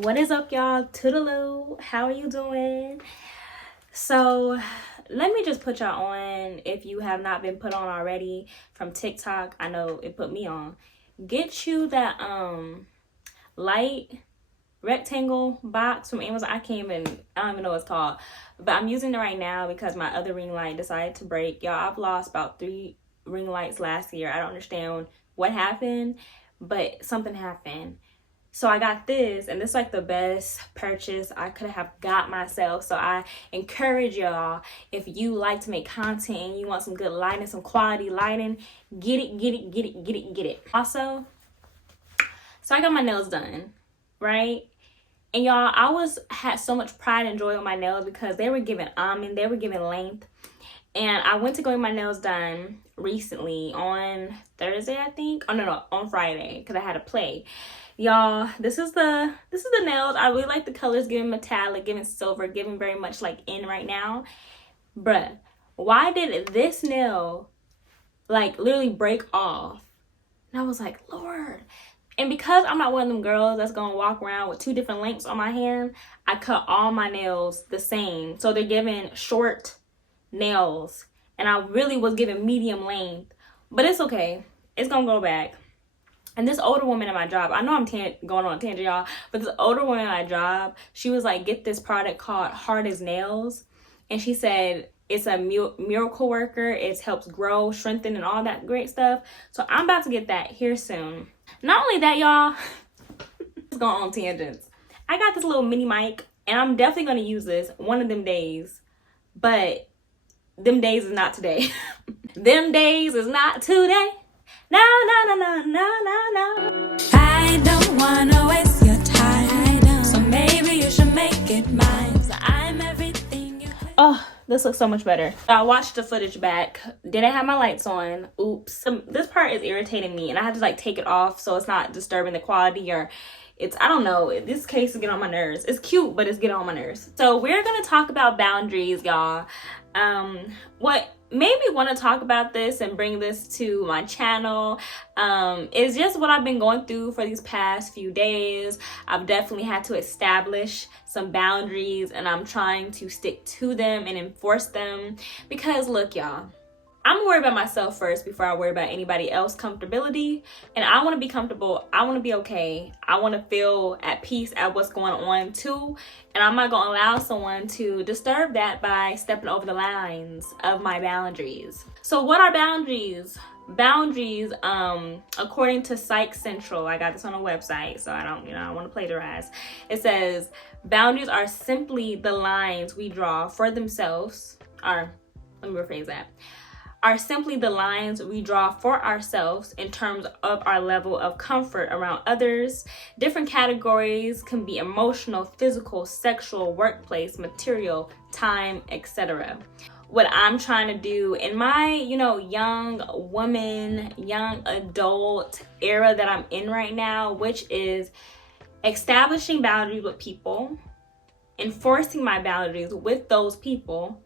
What is up, y'all? Toodaloo. How are you doing? So let me just put y'all on, if you have not been put on already, from TikTok. I know it put me on. Get you that light rectangle box from Amazon. I don't even know what it's called, but I'm using it right now because my other ring light decided to break. Y'all, I've lost about 3 ring lights last year. I don't understand what happened, but something happened. So I got this, and this is like the best purchase I could have got myself. So I encourage y'all, if you like to make content and you want some good lighting, some quality lighting, get it. Also, so I got my nails done, right? And y'all, had so much pride and joy on my nails because they were giving almond, they were giving length. And I went to go get my nails done recently on Thursday, I think. Oh no, on Friday, because I had to play. Y'all, this is the nails. I really like the colors, giving metallic, giving silver, giving very much like in right now. Bruh, why did this nail like literally break off? And I was like, Lord. And because I'm not one of them girls that's gonna walk around with 2 different lengths on my hand, I cut all my nails the same. So they're giving short nails, and I really was giving medium length, but it's okay. It's gonna go back. And this older woman at my job, I know I'm going on a tangent, y'all, but this older woman at my job, she was like, get this product called Hard as Nails. And she said it's a miracle worker. It helps grow, strengthen, and all that great stuff. So I'm about to get that here soon. Not only that, y'all, it's going on tangents. I got this little mini mic, and I'm definitely going to use this one of them days. But them days is not today. Them days is not today. No. I don't wanna waste your time, so maybe you should make it mine. So I'm everything you could. Oh, this looks so much better. I watched the footage back. Didn't have my lights on. Oops. This part is irritating me, and I had to like take it off so it's not disturbing the quality, or I don't know. This case is getting on my nerves. It's cute, but it's getting on my nerves. So we're gonna talk about boundaries, y'all. What made me want to talk about this and bring this to my channel is just what I've been going through for these past few days. I've definitely had to establish some boundaries, and I'm trying to stick to them and enforce them because look, y'all, I'm worried about myself first before I worry about anybody else's comfortability. And I want to be comfortable. I want to be okay. I want to feel at peace at what's going on too. And I'm not going to allow someone to disturb that by stepping over the lines of my boundaries. So what are boundaries? Boundaries, according to Psych Central, I got this on a website, so I don't want to plagiarize. It says, boundaries are simply the lines we draw for themselves, or let me rephrase that. Are simply the lines we draw for ourselves in terms of our level of comfort around others. Different categories can be emotional, physical, sexual, workplace, material, time, etc. What I'm trying to do in my, young woman, young adult era that I'm in right now, which is establishing boundaries with people, enforcing my boundaries with those people,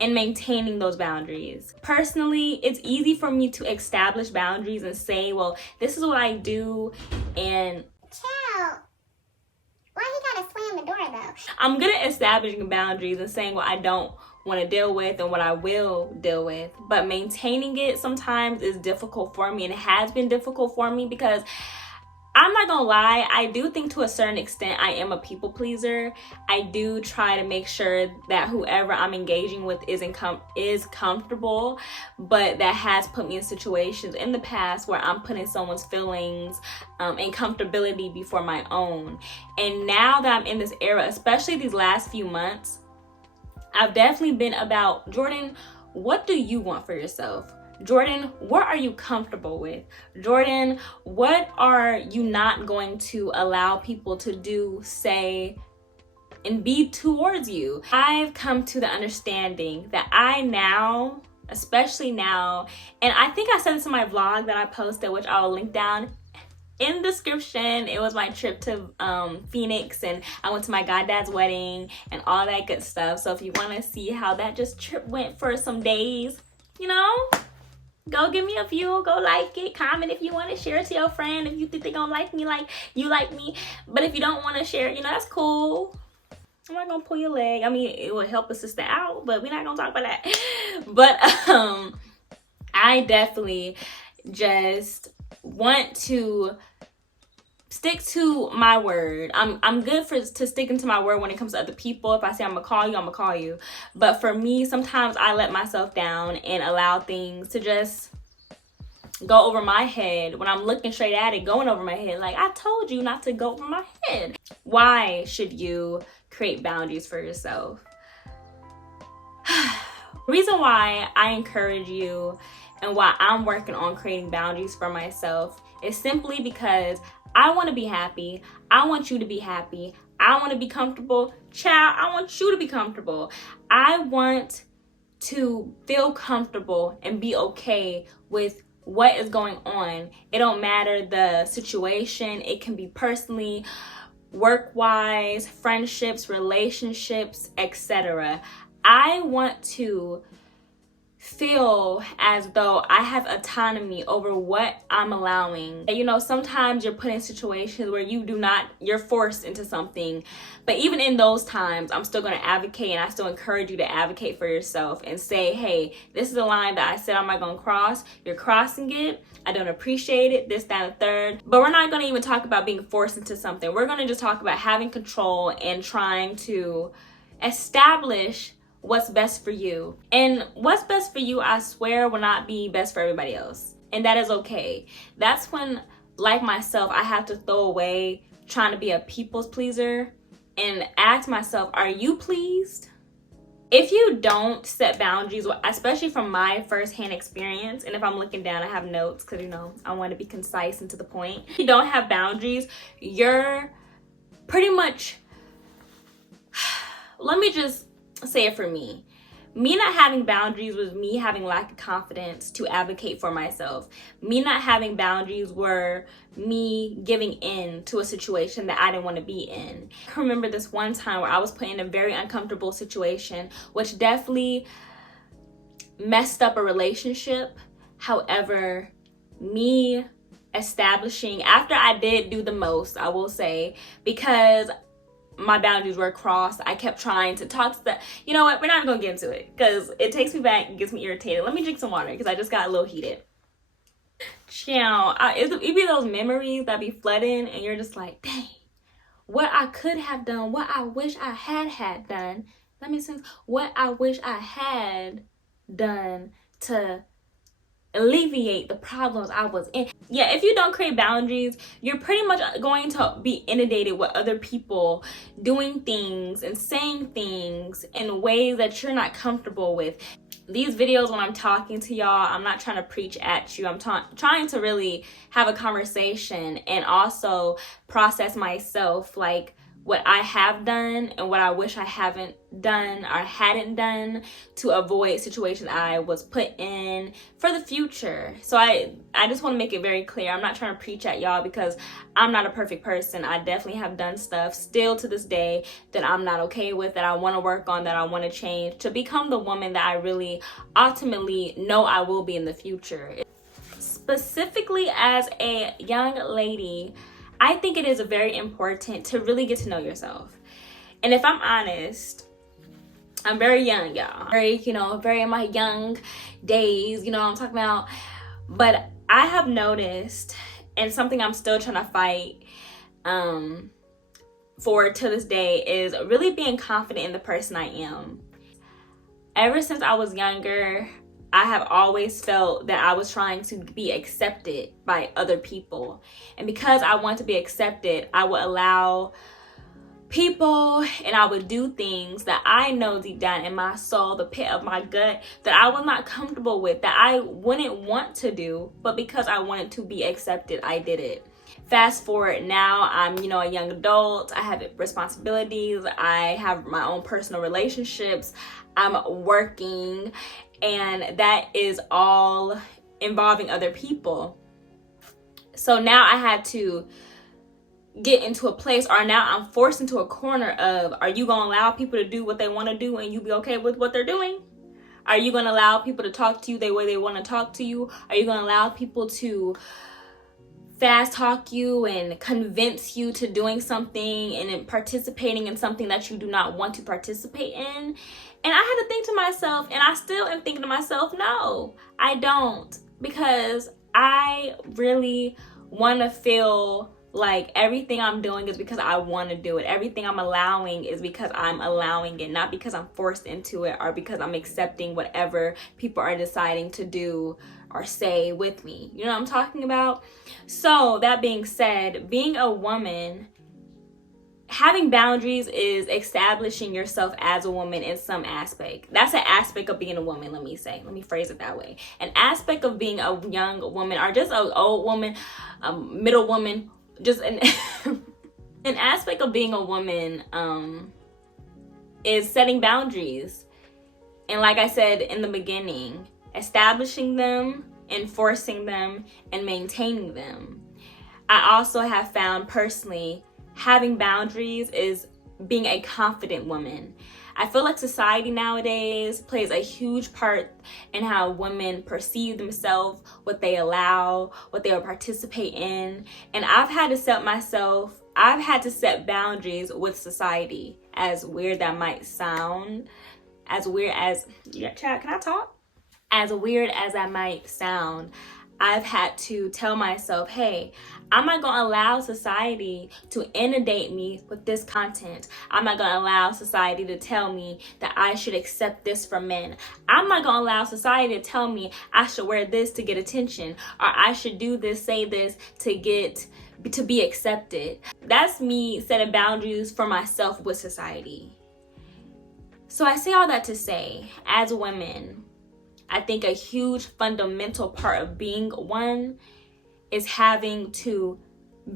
and maintaining those boundaries. Personally, it's easy for me to establish boundaries and say, well, this is what I do, and chill. Why you gotta slam the door though? I'm good at establishing boundaries and saying what I don't want to deal with and what I will deal with. But maintaining it sometimes is difficult for me, and it has been difficult for me because I'm not gonna lie, I do think to a certain extent I am a people pleaser. I do try to make sure that whoever I'm engaging with is comfortable, but that has put me in situations in the past where I'm putting someone's feelings and comfortability before my own. And now that I'm in this era, especially these last few months, I've definitely been about, Jordan, what do you want for yourself? Jordan, what are you comfortable with? Jordan, what are you not going to allow people to do, say, and be towards you? I've come to the understanding that I now, especially now, and I think I said this in my vlog that I posted, which I'll link down in the description. It was my trip to Phoenix, and I went to my goddad's wedding and all that good stuff. So if you want to see how that trip went for some days, Go give me a view, go like it, comment if you want to, share it to your friend if you think they're gonna like me like you like me. But if you don't want to share it, you know, that's cool. I'm not gonna pull your leg. I mean, it will help a sister out, but we're not gonna talk about that. But I definitely just want to stick to my word. I'm good to sticking to my word when it comes to other people. If I say I'm gonna call you, I'm gonna call you. But for me, sometimes I let myself down and allow things to just go over my head when I'm looking straight at it, going over my head. Like, I told you not to go over my head. Why should you create boundaries for yourself? Reason why I encourage you and why I'm working on creating boundaries for myself is simply because I want to be happy. I want you to be happy. I want to be comfortable. Child, I want you to be comfortable. I want to feel comfortable and be okay with what is going on. It don't matter the situation. It can be personally, work-wise, friendships, relationships, etc. I want to feel as though I have autonomy over what I'm allowing. You know, sometimes you're put in situations where you're forced into something. But even in those times, I'm still going to advocate, and I still encourage you to advocate for yourself and say, hey, this is a line that I said I'm not going to cross. You're crossing it. I don't appreciate it, this, that, and the third. But we're not going to even talk about being forced into something. We're going to just talk about having control and trying to establish what's best for you. And what's best for you, I swear, will not be best for everybody else. And that is okay. That's when, like myself, I have to throw away trying to be a people's pleaser and ask myself, are you pleased? If you don't set boundaries, especially from my firsthand experience, and if I'm looking down, I have notes because, you know, I want to be concise and to the point. If you don't have boundaries, you're pretty much, let me just say it for me. Me not having boundaries was me having lack of confidence to advocate for myself. Me not having boundaries were me giving in to a situation that I didn't want to be in. I remember this one time where I was put in a very uncomfortable situation, which definitely messed up a relationship. However, me establishing, after I did do the most, I will say, because my boundaries were crossed, I kept trying to talk to you know what, we're not gonna get into it because it takes me back and gets me irritated. Let me drink some water because I just got a little heated. Chill. It be those memories that be flooding and you're just like, dang, what I could have done, what I wish I had done. That makes sense. What I wish I had done to alleviate the problems I was in. Yeah, if you don't create boundaries, you're pretty much going to be inundated with other people doing things and saying things in ways that you're not comfortable with. These videos, when I'm talking to y'all, I'm not trying to preach at you. I'm trying to really have a conversation and also process myself, like what I have done and what I wish I haven't done or hadn't done to avoid situations I was put in for the future. So I just want to make it very clear. I'm not trying to preach at y'all because I'm not a perfect person. I definitely have done stuff still to this day that I'm not okay with, that I want to work on, that I want to change to become the woman that I really ultimately know I will be in the future. Specifically as a young lady, I think it is very important to really get to know yourself. And if I'm honest, I'm very young, y'all. Very in my young days, you know what I'm talking about. But I have noticed, and something I'm still trying to fight for to this day, is really being confident in the person I am. Ever since I was younger, I have always felt that I was trying to be accepted by other people. And because I want to be accepted, I would allow people and I would do things that I know deep down in my soul, the pit of my gut, that I was not comfortable with, that I wouldn't want to do, but because I wanted to be accepted, I did it. Fast forward now, I'm, a young adult. I have responsibilities. I have my own personal relationships. I'm working, and that is all involving other people. So now I had to get into a place, or now I'm forced into a corner of, are you gonna allow people to do what they want to do and you be okay with what they're doing? Are you going to allow people to talk to you the way they want to talk to you? Are you going to allow people to fast talk you and convince you to doing something and participating in something that you do not want to participate in? And I had to think to myself, and I still am thinking to myself, no, I don't. Because I really want to feel like everything I'm doing is because I want to do it. Everything I'm allowing is because I'm allowing it, not because I'm forced into it or because I'm accepting whatever people are deciding to do or say with me. You know what I'm talking about? So that being said, being a woman, having boundaries is establishing yourself as a woman in some aspect. That's an aspect of being a woman, let me phrase it that way. An aspect of being a young woman or just an old woman, a middle woman, just an an aspect of being a woman is setting boundaries. And like I said in the beginning, establishing them, enforcing them, and maintaining them. I also have found personally having boundaries is being a confident woman. I feel like society nowadays plays a huge part in how women perceive themselves, what they allow, what they will participate in. And I've had to set boundaries with society, as weird that might sound. As weird as, yeah, Chad, can I talk? As weird as that might sound, I've had to tell myself, hey, I'm not going to allow society to inundate me with this content. I'm not going to allow society to tell me that I should accept this from men. I'm not going to allow society to tell me I should wear this to get attention, or I should do this, say this to be accepted. That's me setting boundaries for myself with society. So I say all that to say, as women, I think a huge fundamental part of being one is having to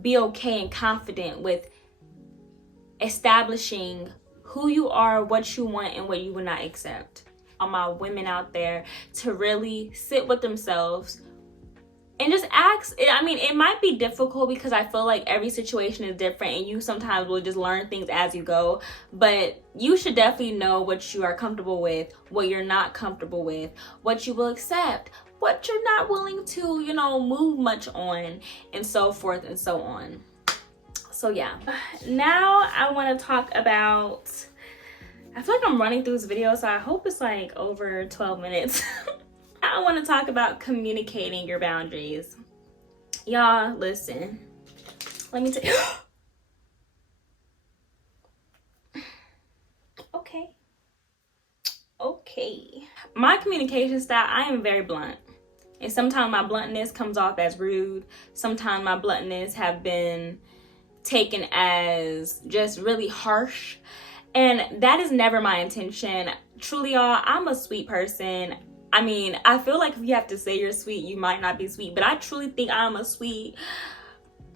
be okay and confident with establishing who you are, what you want, and what you will not accept. All my women out there to really sit with themselves and just ask. I mean, it might be difficult because I feel like every situation is different and you sometimes will just learn things as you go, but you should definitely know what you are comfortable with, what you're not comfortable with, what you will accept, what you're not willing to, move much on, and so forth and so on. So yeah, now I want to talk about, I feel like I'm running through this video, so I hope it's like over 12 minutes. I want to talk about communicating your boundaries. Y'all, listen. Let me tell you. Okay. My communication style, I am very blunt. And sometimes my bluntness comes off as rude. Sometimes my bluntness have been taken as just really harsh. And that is never my intention. Truly, y'all, I'm a sweet person. I mean, I feel like if you have to say you're sweet, you might not be sweet. But I truly think I'm a sweet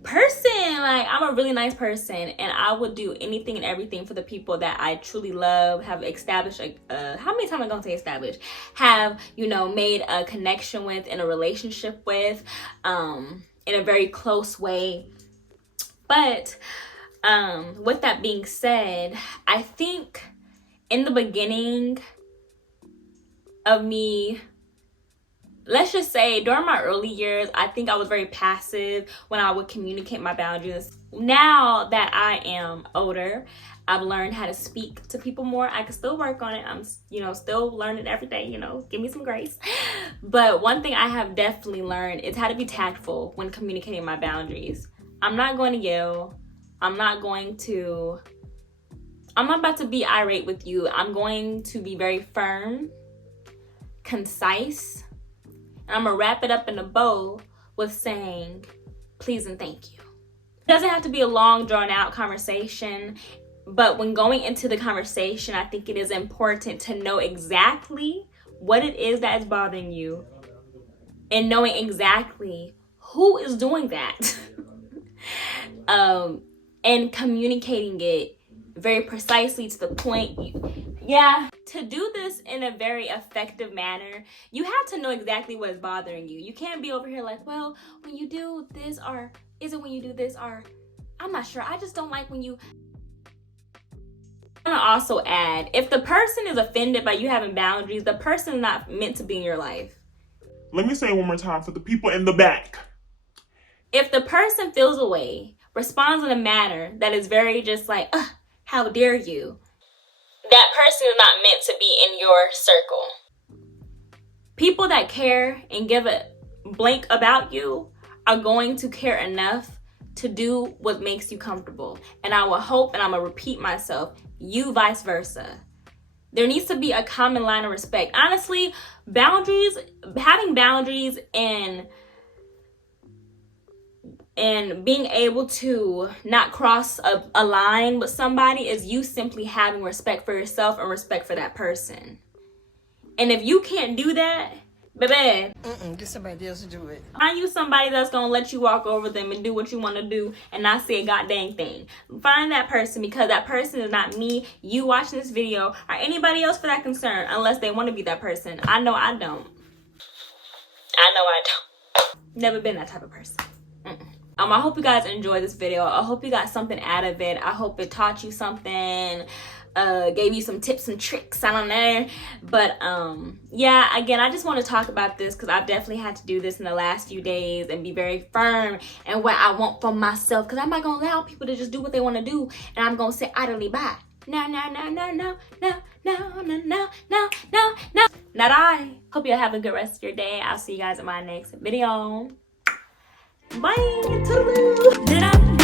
person. Like, I'm a really nice person. And I would do anything and everything for the people that I truly love, have established, how many times am I going to say established? Have, made a connection with, in a relationship with, in a very close way. But with that being said, I think in the beginning of me, let's just say during my early years, I think I was very passive when I would communicate my boundaries. Now that I am older, I've learned how to speak to people more. I can still work on it. I'm, still learning every day, give me some grace. But one thing I have definitely learned is how to be tactful when communicating my boundaries. I'm not going to yell. I'm not about to be irate with you. I'm going to be very firm, concise, and I'm gonna wrap it up in a bow with saying please and thank you. It doesn't have to be a long drawn out conversation, but when going into the conversation, I think it is important to know exactly what it is that is bothering you and knowing exactly who is doing that. And communicating it very precisely to the point. To do this in a very effective manner, you have to know exactly what is bothering you. You can't be over here like, well, when you do this, or is it when you do this, or I'm not sure, I just don't like when you. I'm gonna also add, if the person is offended by you having boundaries, the person is not meant to be in your life. Let me say it one more time for the people in the back. If the person feels away, responds in a manner that is very just like, how dare you, that person is not meant to be in your circle. People that care and give a blank about you are going to care enough to do what makes you comfortable. And I will hope, and I'm gonna repeat myself, you vice versa. There needs to be a common line of respect. Honestly, boundaries, having boundaries and being able to not cross a line with somebody is you simply having respect for yourself and respect for that person. And if you can't do that, baby, get somebody else to do it. find you somebody that's gonna let you walk over them and do what you want to do and not say a goddamn thing. Find that person, because that person is not me, you watching this video, or anybody else for that concern, unless they want to be that person. I know I don't. Never been that type of person. I hope you guys enjoyed this video. I hope you got something out of it. I hope it taught you something, gave you some tips and tricks, I don't know. But yeah, again, I just want to talk about this because I've definitely had to do this in the last few days and be very firm in what I want for myself, because I'm not gonna allow people to just do what they want to do and I'm gonna sit idly by. No. Not I. Hope you have a good rest of your day. I'll see you guys in my next video. Bye. Toodaloo.